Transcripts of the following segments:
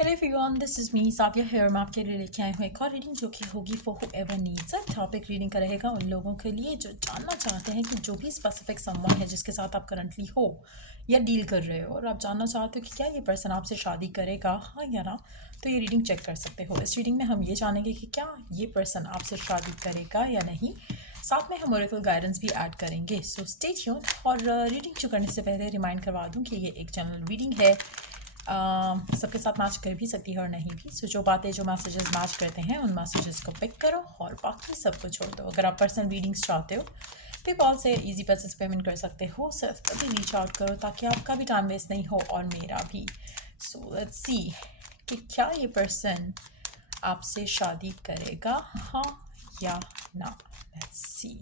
Hello everyone, this is me Savia here. मैं आपके लिए लेके आई हूँ एक और रीडिंग जो कि होगी for whoever needs it. Topic reading का रहेगा उन लोगों के लिए जो जानना चाहते हैं कि जो भी स्पेसिफिक समवन है जिसके साथ आप करंटली हो या डील कर रहे हो और आप जानना चाहते हो कि क्या ये पर्सन आपसे शादी करेगा, हाँ या ना, तो ये रीडिंग चेक कर सकते हो। इस रीडिंग में हम ये जानेंगे कि क्या ये पर्सन आपसे शादी करेगा या नहीं। साथ में हम ओरेकल गाइडेंस भी ऐड करेंगे, सो स्टे ट्यून्ड। और रीडिंग शुरू करने से पहले रिमाइंड करवा दूँ कि ये एक जनरल रीडिंग है, सबके साथ मैच कर भी सकती है और नहीं भी। सो जो बातें जो मैसेजेस मैच करते हैं उन मैसेजेस को पिक करो और बाकी सब कुछ छोड़ दो। अगर आप पर्सनल रीडिंग्स चाहते हो पेपॉल से इजी पैसेज पेमेंट कर सकते हो। सिर्फ तभी रीच आउट करो ताकि आपका भी टाइम वेस्ट नहीं हो और मेरा भी। सो लेट्स सी कि क्या ये पर्सन आपसे शादी करेगा, हाँ या ना। Let's see.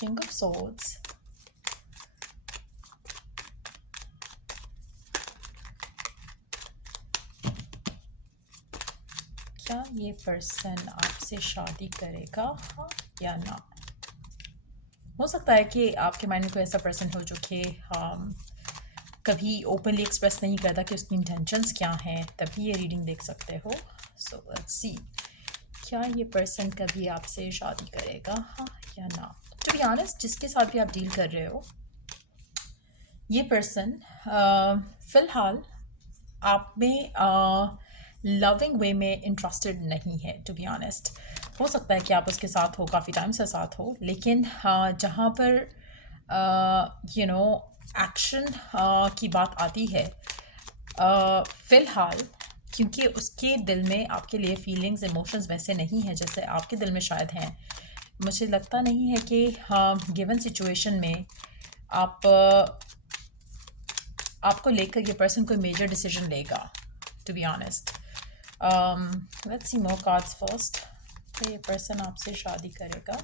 King of swords, क्या ये पर्सन आपसे शादी करेगा, हाँ या ना। हो सकता है कि आपके माइंड में कोई ऐसा पर्सन हो जो कि कभी ओपनली एक्सप्रेस नहीं करता कि उसकी इंटेंशंस क्या हैं, तभी ये रीडिंग देख सकते हो। सो लेट्स सी, क्या ये पर्सन कभी आपसे शादी करेगा, हाँ या ना। टू बी ऑनेस्ट, जिसके साथ भी आप डील कर रहे हो ये पर्सन फ़िलहाल आप में लविंग वे में इंटरेस्टेड नहीं है। टू बी ऑनेस्ट, हो सकता है कि आप उसके साथ हो, काफ़ी टाइम से साथ हो, लेकिन जहाँ पर एक्शन की बात आती है, फ़िलहाल क्योंकि उसके दिल में आपके लिए फीलिंग्स इमोशंस वैसे नहीं हैं जैसे आपके दिल में शायद हैं। मुझे लगता नहीं है कि गिवन सिचुएशन में आपको लेकर ये पर्सन कोई मेजर डिसीजन लेगा। To be honest, let's see more cards first. तो ये पर्सन आपसे शादी करेगा,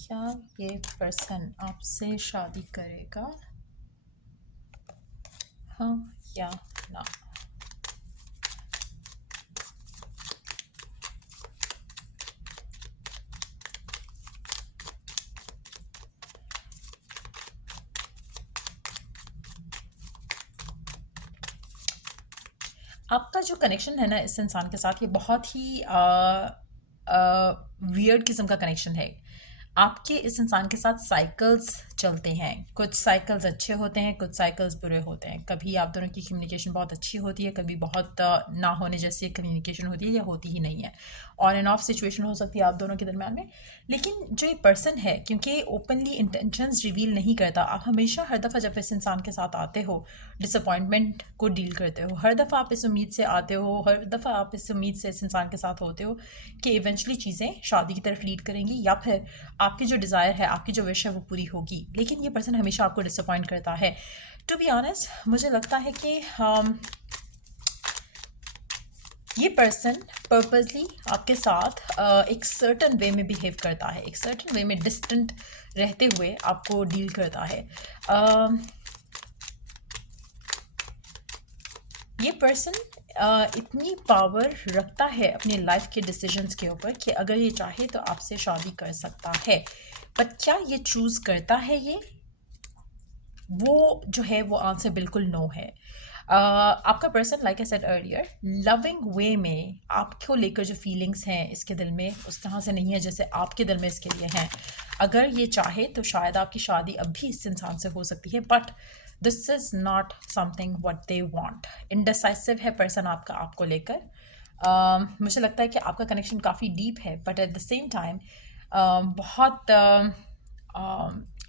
क्या ये पर्सन आपसे शादी करेगा, हाँ या ना। आपका जो कनेक्शन है ना इस इंसान के साथ, ये बहुत ही वियर्ड किस्म का कनेक्शन है। आपके इस इंसान के साथ साइकिल्स चलते हैं, कुछ साइकिल्स अच्छे होते हैं, कुछ साइकिल्स बुरे होते हैं। कभी आप दोनों की कम्युनिकेशन बहुत अच्छी होती है, कभी बहुत ना होने जैसी कम्युनिकेशन होती है या होती ही नहीं है। ऑन एंड ऑफ सिचुएशन हो सकती है आप दोनों के दरम्यान में। लेकिन जो ये पर्सन है, क्योंकि ओपनली इंटेंशंस रिवील नहीं करता, आप हमेशा हर दफ़ा जब इस इंसान के साथ आते हो डिसअपॉइंटमेंट को डील करते हो। हर दफ़ा आप इस उम्मीद से आते हो, हर दफ़ा आप इस उम्मीद से इस इंसान के साथ होते हो कि इवेंचुअली चीज़ें शादी की तरफ लीड करेंगी या फिर आपकी जो डिज़ायर है, आपकी जो विश है वो पूरी होगी। लेकिन ये पर्सन हमेशा आपको डिसअपॉइंट करता है। टू बी ऑनेस्ट, मुझे लगता है कि ये पर्सन पर्पसली आपके साथ एक सर्टन वे में बिहेव करता है, एक सर्टन वे में डिस्टेंट रहते हुए आपको डील करता है। ये पर्सन इतनी पावर रखता है अपनी लाइफ के डिसीजंस के ऊपर कि अगर ये चाहे तो आपसे शादी कर सकता है। बट क्या ये चूज़ करता है, ये वो जो है वो आंसर बिल्कुल नो है। आपका person, like I said earlier, loving way में आपको लेकर जो फीलिंग्स हैं इसके दिल में उस तरह से नहीं है जैसे आपके दिल में इसके लिए हैं। अगर ये चाहे तो शायद आपकी शादी अब भी इस इंसान से हो सकती है, but this is not something what they want. Indecisive है पर्सन आपका आपको लेकर। मुझे लगता है कि आपका कनेक्शन काफ़ी डीप है, but at the same time बहुत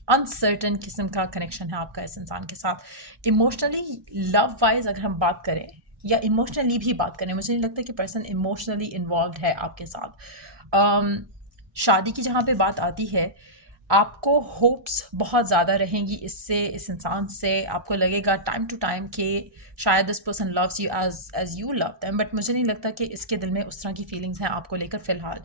अनसर्टन किस्म का कनेक्शन है आपका इस इंसान के साथ। इमोशनली, लव वाइज अगर हम बात करें या इमोशनली भी बात करें, मुझे नहीं लगता कि पर्सन इमोशनली इन्वॉल्व है आपके साथ। शादी की जहाँ पे बात आती है, आपको होप्स बहुत ज़्यादा रहेंगी इससे, इस इंसान से। आपको लगेगा टाइम टू टाइम कि शायद this person loves you as you love them, but मुझे नहीं लगता कि इसके दिल में उस तरह की फीलिंग्स हैं आपको लेकर फ़िलहाल।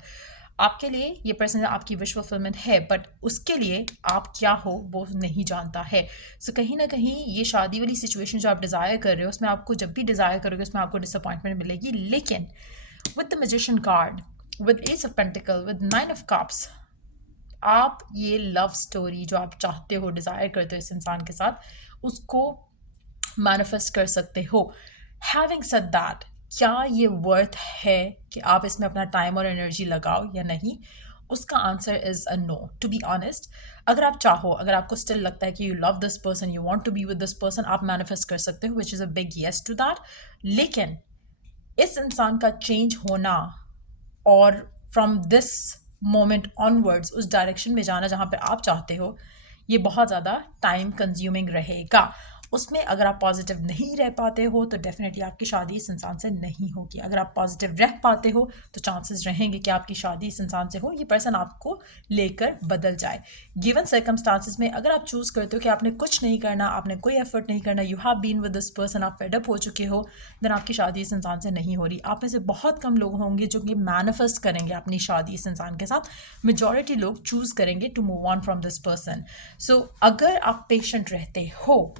आपके लिए ये पर्सन आपकी विश फुलफिलमेंट है, बट उसके लिए आप क्या हो वो नहीं जानता है। सो कहीं ना कहीं ये शादी वाली सिचुएशन जो आप डिज़ायर कर रहे हो, उसमें आपको जब भी डिज़ायर करोगे उसमें आपको डिसअपॉइंटमेंट मिलेगी। लेकिन with the magician card, with S of pentacle, with 9 of Cups, आप ये लव स्टोरी जो आप चाहते हो, डिज़ायर करते हो इस इंसान के साथ, उसको मैनिफेस्ट कर सकते हो। हैविंग सेड दैट, क्या ये वर्थ है कि आप इसमें अपना टाइम और एनर्जी लगाओ या नहीं? उसका answer is a no, to be honest. अगर आप चाहो, अगर आपको स्टिल लगता है कि you love this person, you want to be with this person, आप मैनिफेस्ट कर सकते हो, which is a big yes to that. लेकिन इस इंसान का चेंज होना और फ्रॉम दिस मोमेंट ऑनवर्ड्स उस डायरेक्शन में जाना जहाँ पे आप चाहते हो, ये बहुत ज़्यादा टाइम कंज्यूमिंग रहेगा। उसमें अगर आप पॉजिटिव नहीं रह पाते हो तो डेफिनेटली आपकी शादी इस इंसान से नहीं होगी। अगर आप पॉजिटिव रह पाते हो तो चांसेस रहेंगे कि आपकी शादी इस इंसान से हो, ये पर्सन आपको लेकर बदल जाए। गिवन सर्कमस्टांसिस में अगर आप चूज़ करते हो कि आपने कुछ नहीं करना, आपने कोई एफर्ट नहीं करना, you have been with this person, आप फेडअप हो चुके हो, देन आपकी शादी इस इंसान से नहीं हो रही। आप में से बहुत कम लोग होंगे जो कि मैनिफेस्ट करेंगे अपनी शादी इस इंसान के साथ। मेजॉरिटी लोग चूज़ करेंगे to move on from this person. So अगर आप पेशेंट रहते हो,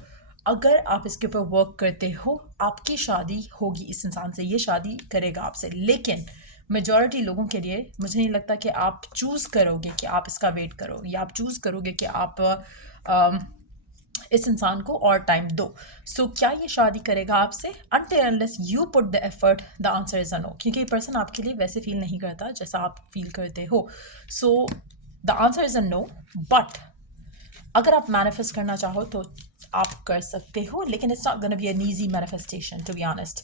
अगर आप इसके ऊपर वर्क करते हो, आपकी शादी होगी इस इंसान से, ये शादी करेगा आपसे। लेकिन मेजॉरिटी लोगों के लिए मुझे नहीं लगता कि आप चूज़ करोगे कि आप इसका वेट करो, या आप चूज़ करोगे कि आप इस इंसान को और टाइम दो। सो क्या ये शादी करेगा आपसे? Until unless you put the effort, the answer is a no, क्योंकि ये पर्सन आपके लिए वैसे फील नहीं करता जैसा आप फील करते हो। So the answer is a no. But अगर आप मैनिफेस्ट करना चाहो तो आप कर सकते हो, लेकिन it's not gonna be an easy manifestation, to be honest.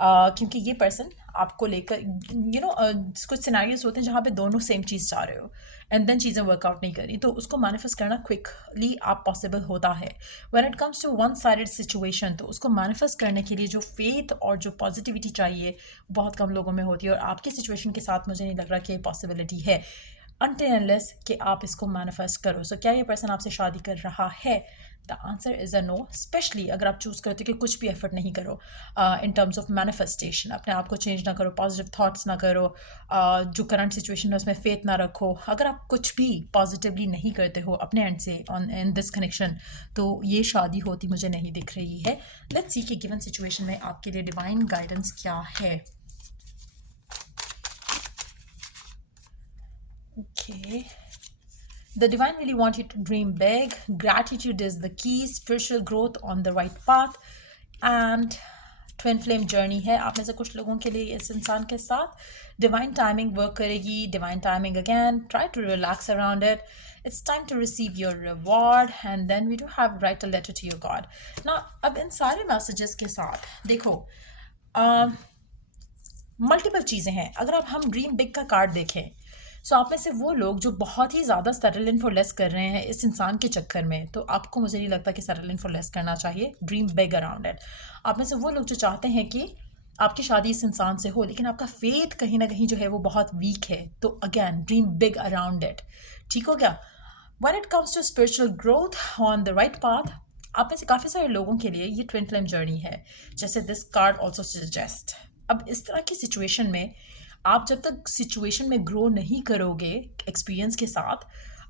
क्योंकि ये पर्सन आपको लेकर कुछ सिनेरियोज होते हैं जहाँ पे दोनों सेम चीज़ चाह रहे हो एंड देन चीज़ें वर्कआउट नहीं करी, तो उसको मैनिफेस्ट करना क्विकली आप पॉसिबल होता है। When it comes to one sided situation, तो उसको मैनिफेस्ट करने के लिए जो फेथ और जो पॉजिटिविटी चाहिए बहुत कम लोगों में होती है, और आपकी सिचुएशन के साथ मुझे नहीं लग रहा कि ये पॉसिबिलिटी है until unless कि आप इसको मैनिफेस्ट करो। सो क्या ये पर्सन आपसे शादी कर रहा है? The answer is a no, specially अगर आप चूज़ करते हो कि कुछ भी एफर्ट नहीं करो इन टर्म्स ऑफ मैनिफेस्टेशन, अपने आप को चेंज ना करो, पॉजिटिव थॉट्स ना करो, जो करंट सिचुएशन है उसमें फेथ ना रखो। अगर आप कुछ भी पॉजिटिवली नहीं करते हो अपने एंड से ऑन इन दिस कनेक्शन, तो ये शादी होती मुझे नहीं दिख रही है। लेट्स सी कि गिवन सिचुएशन में आपके लिए डिवाइन गाइडेंस क्या है। Okay. The divine really want you to dream big. Gratitude is the key. Spiritual growth on the right path. And twin flame journey है आप में से कुछ लोगों के लिए इस इंसान के साथ। Divine timing work करेगी. Divine timing again. Try to relax around it. It's time to receive your reward. And then we do have write a letter to your God. Now अब इन सारे messages के साथ देखो मल्टीपल चीज़ें हैं। अगर आप हम ड्रीम बिग का कार्ड देखें, सो आप में से वो लोग जो बहुत ही ज़्यादा सेटल इन फॉर लेस कर रहे हैं इस इंसान के चक्कर में, तो आपको मुझे नहीं लगता कि सेटल इन फॉर लेस करना चाहिए। Dream big around it. आप में से वो लोग जो चाहते हैं कि आपकी शादी इस इंसान से हो, लेकिन आपका फेथ कहीं ना कहीं जो है वो बहुत वीक है, तो again dream big around it. ठीक हो गया? When it comes to spiritual growth on the right path, आप में से काफ़ी सारे लोगों के लिए ये ट्विन फ्लेम जर्नी है, जैसे दिस कार्ड ऑल्सो सजेस्ट। अब इस तरह की सिचुएशन में आप जब तक सिचुएशन में ग्रो नहीं करोगे एक्सपीरियंस के साथ,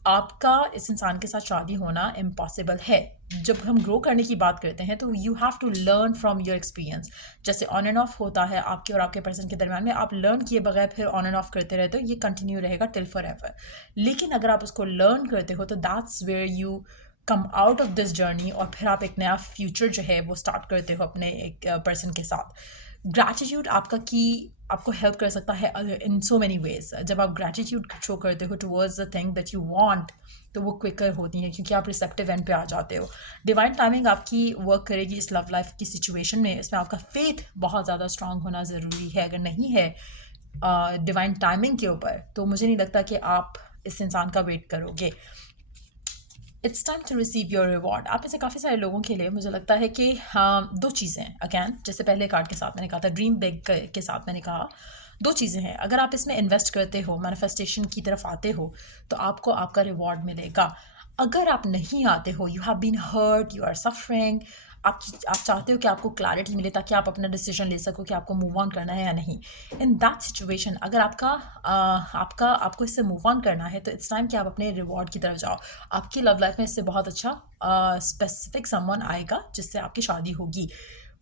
आपका इस इंसान के साथ शादी होना इम्पॉसिबल है। जब हम ग्रो करने की बात करते हैं तो you have to learn from your experience. जैसे ऑन एंड ऑफ होता है आपके और आपके पर्सन के दरमियान में, आप लर्न किए बगैर फिर ऑन एंड ऑफ करते रहते हो, ये कंटिन्यू रहेगा टिल फॉर एवर। लेकिन अगर आप उसको लर्न करते हो तो that's where you come out of this journey, और फिर आप एक नया फ्यूचर जो है वो स्टार्ट करते हो अपने एक पर्सन के साथ। ग्रैटिट्यूड आपको हेल्प कर सकता है इन सो मैनी वेज। जब आप ग्रैटिट्यूड शो करते हो towards the thing that you want, तो वो क्विकर होती हैं क्योंकि आप रिसेप्टिव एंड पे आ जाते हो। डिवाइन टाइमिंग आपकी वर्क करेगी इस लव लाइफ की सिचुएशन में। इसमें आपका फेथ बहुत ज़्यादा स्ट्रांग होना ज़रूरी है। अगर नहीं है डिवाइन टाइमिंग के ऊपर, तो मुझे नहीं लगता कि आप इस इंसान का वेट करोगे। It's time to receive your reward. आप में से काफ़ी सारे लोगों के लिए मुझे लगता है कि हाँ, दो चीज़ें अगैन, जैसे पहले कार्ड के साथ मैंने कहा था, ड्रीम बिग के साथ मैंने कहा, दो चीज़ें हैं। अगर आप इसमें इन्वेस्ट करते हो, मैनिफेस्टेशन की तरफ आते हो, तो आपको आपका रिवॉर्ड मिलेगा। अगर आप नहीं आते हो, you have been hurt, you are suffering, आप चाहते हो कि आपको क्लैरिटी मिले ताकि आप अपना डिसीजन ले सको कि आपको मूव ऑन करना है या नहीं। इन दैट सिचुएशन अगर आपको इससे मूव ऑन करना है तो इट्स टाइम कि आप अपने रिवॉर्ड की तरफ जाओ। आपकी लव लाइफ में इससे बहुत अच्छा स्पेसिफिक समवन आएगा जिससे आपकी शादी होगी।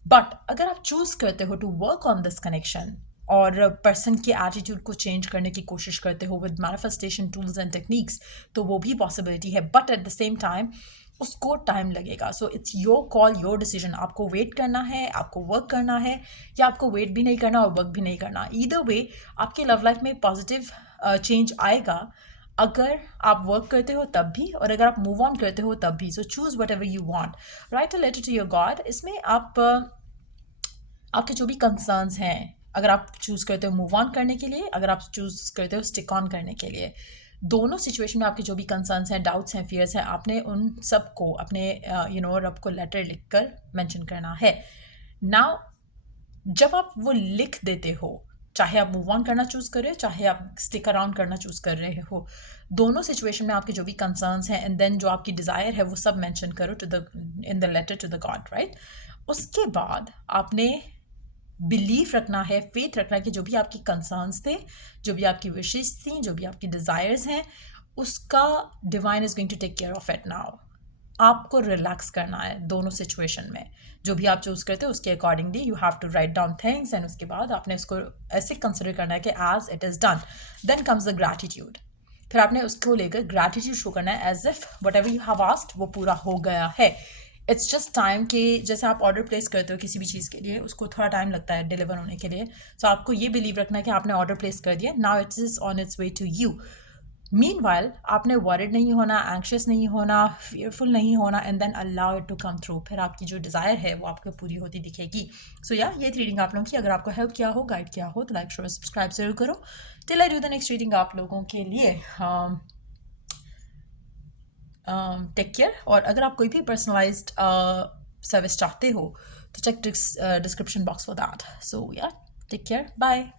बट अगर आप चूज करते हो to work on this connection और पर्सन के एटीट्यूड को चेंज करने की कोशिश करते हो with manifestation tools and techniques, तो वो भी पॉसिबिलिटी है, but at the same time उसको टाइम लगेगा। So it's your call, your decision. आपको वेट करना है, आपको वर्क करना है, या आपको वेट भी नहीं करना और वर्क भी नहीं करना। ईदर वे आपकी लव लाइफ में पॉजिटिव चेंज आएगा अगर आप वर्क करते हो तब भी, और अगर आप मूव ऑन करते हो तब भी। So choose whatever you want, write a letter to your god. इसमें आपके जो भी कंसर्न्स हैं, अगर आप चूज़ करते हो मूव ऑन करने के लिए, अगर आप चूज़ करते हो स्टिक ऑन करने के लिए, दोनों सिचुएशन में आपके जो भी कंसर्न्स हैं, डाउट्स हैं, फियर्स हैं, आपने उन सब को अपने रब को लेटर लिखकर मेंशन करना है। नाउ जब आप वो लिख देते हो, चाहे आप मूव ऑन करना चूज़ कर रहे हो, चाहे आप स्टिक अराउंड करना चूज़ कर रहे हो, दोनों सिचुएशन में आपके जो भी कंसर्न्स हैं एंड देन जो आपकी डिज़ायर है वो सब मेंशन करो in the letter to the god, right. उसके बाद आपने बिलीफ रखना है, फेथ रखना है कि जो भी आपकी कंसर्न्स थे, जो भी आपकी विशेष थी, जो भी आपकी डिज़ायर्स हैं, उसका divine is going to take care of it. Now आपको रिलैक्स करना है दोनों सिचुएशन में। जो भी आप चूज़ करते हो उसके accordingly you have to write down things, and उसके बाद आपने उसको ऐसे कंसिडर करना है कि as it is done. Then comes the gratitude. फिर आपने उसको लेकर ग्रैटिट्यूड शो करना है as if whatever you have asked वो पूरा हो गया है। इट्स जस्ट टाइम कि जैसे आप ऑर्डर प्लेस करते हो किसी भी चीज़ के लिए, उसको थोड़ा टाइम लगता है डिलीवर होने के लिए। सो आपको ये बिलीव रखना है कि आपने ऑर्डर प्लेस कर दिया, now it's is on its way to you. Meanwhile आपने वरिड नहीं होना, एंक्शियस नहीं होना, फियरफुल नहीं होना, and then allow it to come through. फिर आपकी जो डिज़ायर है वो आपको पूरी होती दिखेगी। सो या ये रीडिंग आप लोगों की अगर आपको हेल्प किया हो, गाइड किया हो, तो लाइक शेयर सब्सक्राइब जरूर करो। Till I do the next reading आप लोगों के लिए टेक केयर। और अगर आप कोई भी पर्सनलाइज्ड सर्विस चाहते हो तो check description box for that. So या टेक केयर, बाय।